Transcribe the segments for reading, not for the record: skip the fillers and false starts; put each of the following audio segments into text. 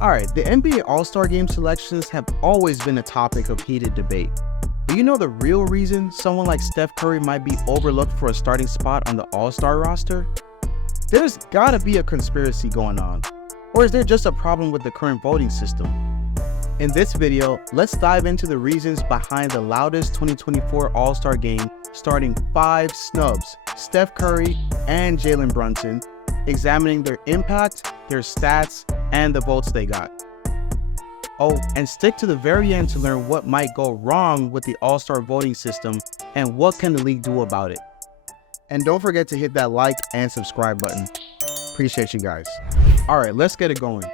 Alright, the NBA All-Star Game selections have always been a topic of heated debate. But you know the real reason someone like Steph Curry might be overlooked for a starting spot on the All-Star roster? There's gotta be a conspiracy going on. Or is there just a problem with the current voting system? In this video, let's dive into the reasons behind the loudest 2024 All-Star Game starting 5 snubs, Steph Curry and Jalen Brunson, examining their impact, their stats, and the votes they got. Oh, and stick to the very end to learn what might go wrong with the All-Star voting system and what can the league do about it. And don't forget to hit that like and subscribe button. Appreciate you guys. Alright, let's get it going.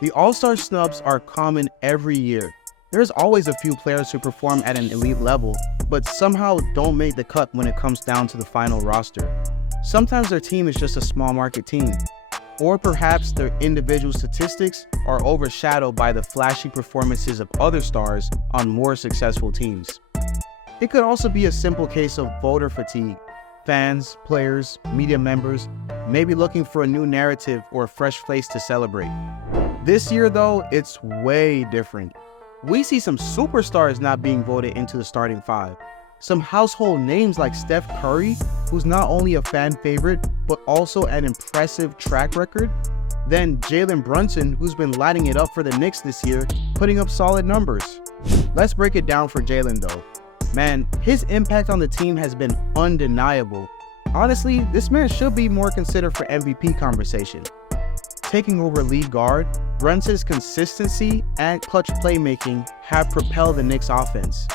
The All-Star snubs are common every year. There's always a few players who perform at an elite level, but somehow don't make the cut when it comes down to the final roster. Sometimes their team is just a small market team, or perhaps their individual statistics are overshadowed by the flashy performances of other stars on more successful teams. It could also be a simple case of voter fatigue. Fans, players, media members may be looking for a new narrative or a fresh face to celebrate. This year though, it's way different. We see some superstars not being voted into the starting 5. Some household names like Steph Curry, who's not only a fan favorite, but also an impressive track record. Then Jalen Brunson, who's been lighting it up for the Knicks this year, putting up solid numbers. Let's break it down for Jalen though. Man, his impact on the team has been undeniable. Honestly, this man should be more considered for MVP conversation. Taking over lead guard, Brunson's consistency and clutch playmaking have propelled the Knicks offense.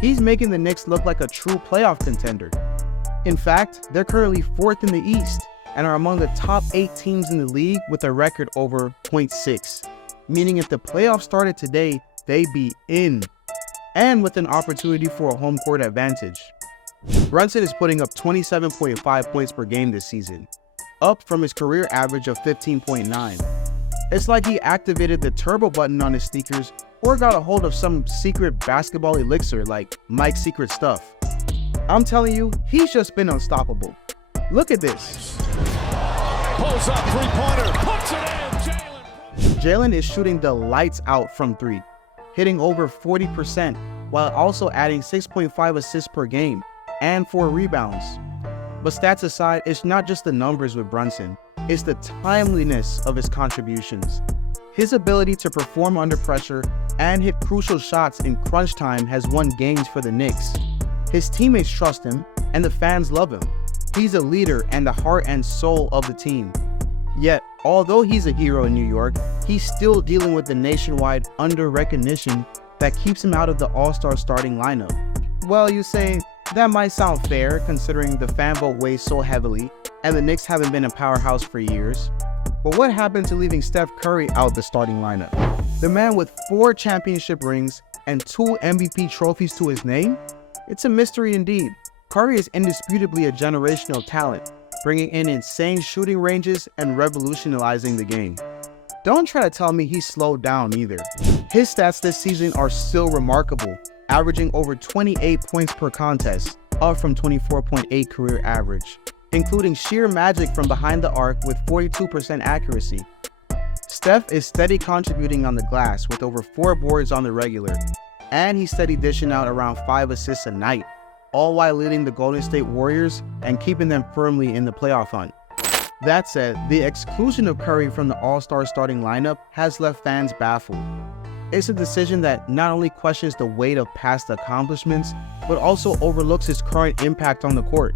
He's making the Knicks look like a true playoff contender. In fact, they're currently 4th in the East and are among the top 8 teams in the league with a record over .6, meaning if the playoffs started today, they'd be in, and with an opportunity for a home court advantage. Brunson is putting up 27.5 points per game this season, up from his career average of 15.9. It's like he activated the turbo button on his sneakers or got a hold of some secret basketball elixir like Mike's Secret Stuff. I'm telling you, he's just been unstoppable. Look at this. Pulls up three-pointer, puts it in. Jalen is shooting the lights out from 3, hitting over 40% while also adding 6.5 assists per game and 4 rebounds. But stats aside, it's not just the numbers with Brunson, it's the timeliness of his contributions. His ability to perform under pressure and hit crucial shots in crunch time has won games for the Knicks. His teammates trust him, and the fans love him. He's a leader and the heart and soul of the team. Yet, although he's a hero in New York, he's still dealing with the nationwide under-recognition that keeps him out of the All-Star starting lineup. Well, you say, that might sound fair considering the fan vote weighs so heavily and the Knicks haven't been a powerhouse for years. But what happened to leaving Steph Curry out the starting lineup? The man with 4 championship rings and 2 MVP trophies to his name? It's a mystery indeed. Curry is indisputably a generational talent, bringing in insane shooting ranges and revolutionizing the game. Don't try to tell me he's slowed down either. His stats this season are still remarkable, averaging over 28 points per contest, up from 24.8 career average, including sheer magic from behind the arc with 42% accuracy. Steph is steady contributing on the glass with over 4 boards on the regular, and he's steady dishing out around 5 assists a night, all while leading the Golden State Warriors and keeping them firmly in the playoff hunt. That said, the exclusion of Curry from the All-Star starting lineup has left fans baffled. It's a decision that not only questions the weight of past accomplishments, but also overlooks his current impact on the court.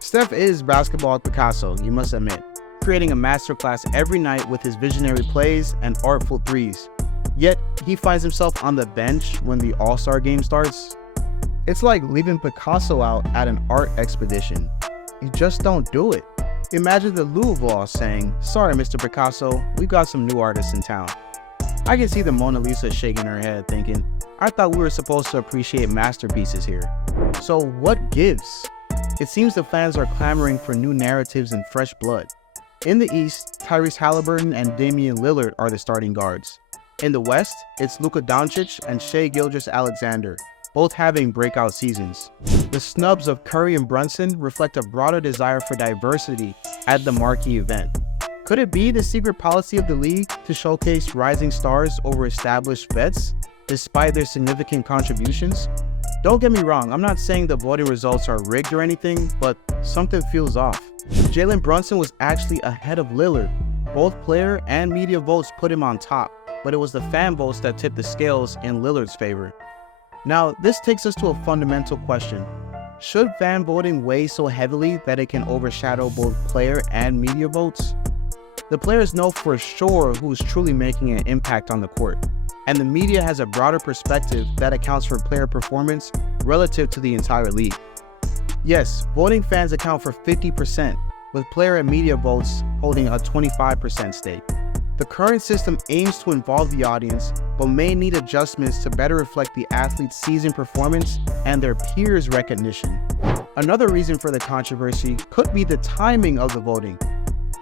Steph is basketball Picasso, you must admit, creating a masterclass every night with his visionary plays and artful threes. Yet, he finds himself on the bench when the All-Star game starts. It's like leaving Picasso out at an art expedition. You just don't do it. Imagine the Louvre saying, "Sorry, Mr. Picasso, we've got some new artists in town." I can see the Mona Lisa shaking her head thinking, I thought we were supposed to appreciate masterpieces here. So what gives? It seems the fans are clamoring for new narratives and fresh blood. In the East, Tyrese Halliburton and Damian Lillard are the starting guards. In the West, it's Luka Doncic and Shai Gilgeous-Alexander, both having breakout seasons. The snubs of Curry and Brunson reflect a broader desire for diversity at the marquee event. Could it be the secret policy of the league to showcase rising stars over established vets, despite their significant contributions? Don't get me wrong, I'm not saying the voting results are rigged or anything, but something feels off. Jalen Brunson was actually ahead of Lillard. Both player and media votes put him on top, but it was the fan votes that tipped the scales in Lillard's favor. Now, this takes us to a fundamental question. Should fan voting weigh so heavily that it can overshadow both player and media votes? The players know for sure who's truly making an impact on the court, and the media has a broader perspective that accounts for player performance relative to the entire league. Yes, voting fans account for 50%, with player and media votes holding a 25% stake. The current system aims to involve the audience, but may need adjustments to better reflect the athlete's season performance and their peers' recognition. Another reason for the controversy could be the timing of the voting.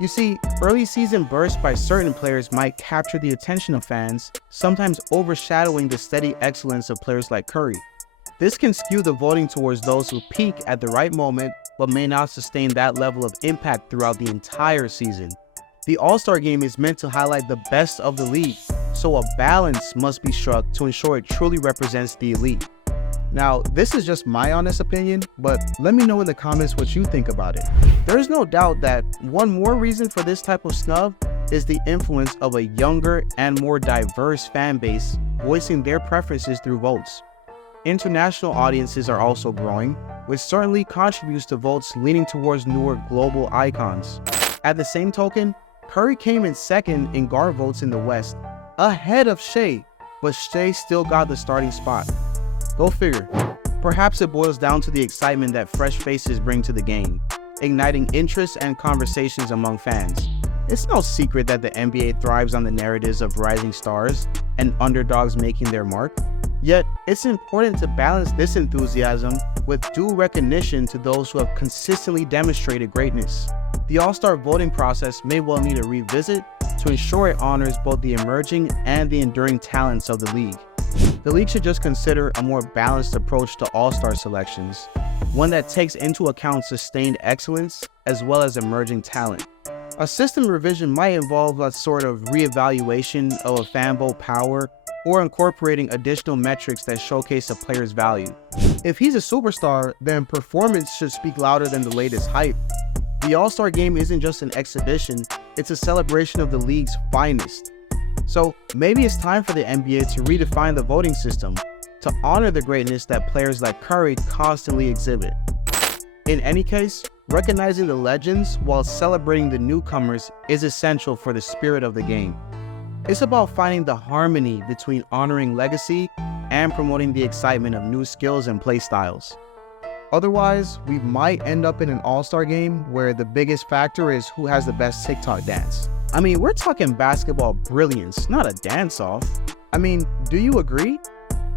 You see, early season bursts by certain players might capture the attention of fans, sometimes overshadowing the steady excellence of players like Curry. This can skew the voting towards those who peak at the right moment, but may not sustain that level of impact throughout the entire season. The All-Star Game is meant to highlight the best of the league, so a balance must be struck to ensure it truly represents the elite. Now, this is just my honest opinion, but let me know in the comments what you think about it. There is no doubt that one more reason for this type of snub is the influence of a younger and more diverse fan base voicing their preferences through votes. International audiences are also growing, which certainly contributes to votes leaning towards newer global icons. At the same token, Curry came in second in guard votes in the West, ahead of Shea, but Shea still got the starting spot. Go figure. Perhaps it boils down to the excitement that fresh faces bring to the game, igniting interest and conversations among fans. It's no secret that the NBA thrives on the narratives of rising stars and underdogs making their mark. Yet, it's important to balance this enthusiasm with due recognition to those who have consistently demonstrated greatness. The All-Star voting process may well need a revisit to ensure it honors both the emerging and the enduring talents of the league. The league should just consider a more balanced approach to All-Star selections, one that takes into account sustained excellence as well as emerging talent. A system revision might involve a sort of reevaluation of a fan vote power or incorporating additional metrics that showcase a player's value. If he's a superstar, then performance should speak louder than the latest hype. The All-Star Game isn't just an exhibition, it's a celebration of the league's finest. So maybe it's time for the NBA to redefine the voting system to honor the greatness that players like Curry constantly exhibit. In any case, recognizing the legends while celebrating the newcomers is essential for the spirit of the game. It's about finding the harmony between honoring legacy and promoting the excitement of new skills and play styles. Otherwise, we might end up in an All-Star game where the biggest factor is who has the best TikTok dance. I mean, we're talking basketball brilliance, not a dance-off. I mean, do you agree?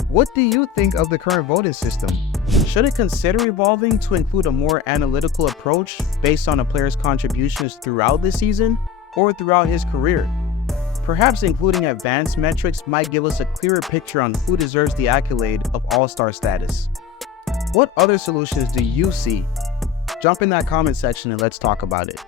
What do you think of the current voting system? Should it consider evolving to include a more analytical approach based on a player's contributions throughout the season or throughout his career? Perhaps including advanced metrics might give us a clearer picture on who deserves the accolade of All-Star status. What other solutions do you see? Jump in that comment section and let's talk about it.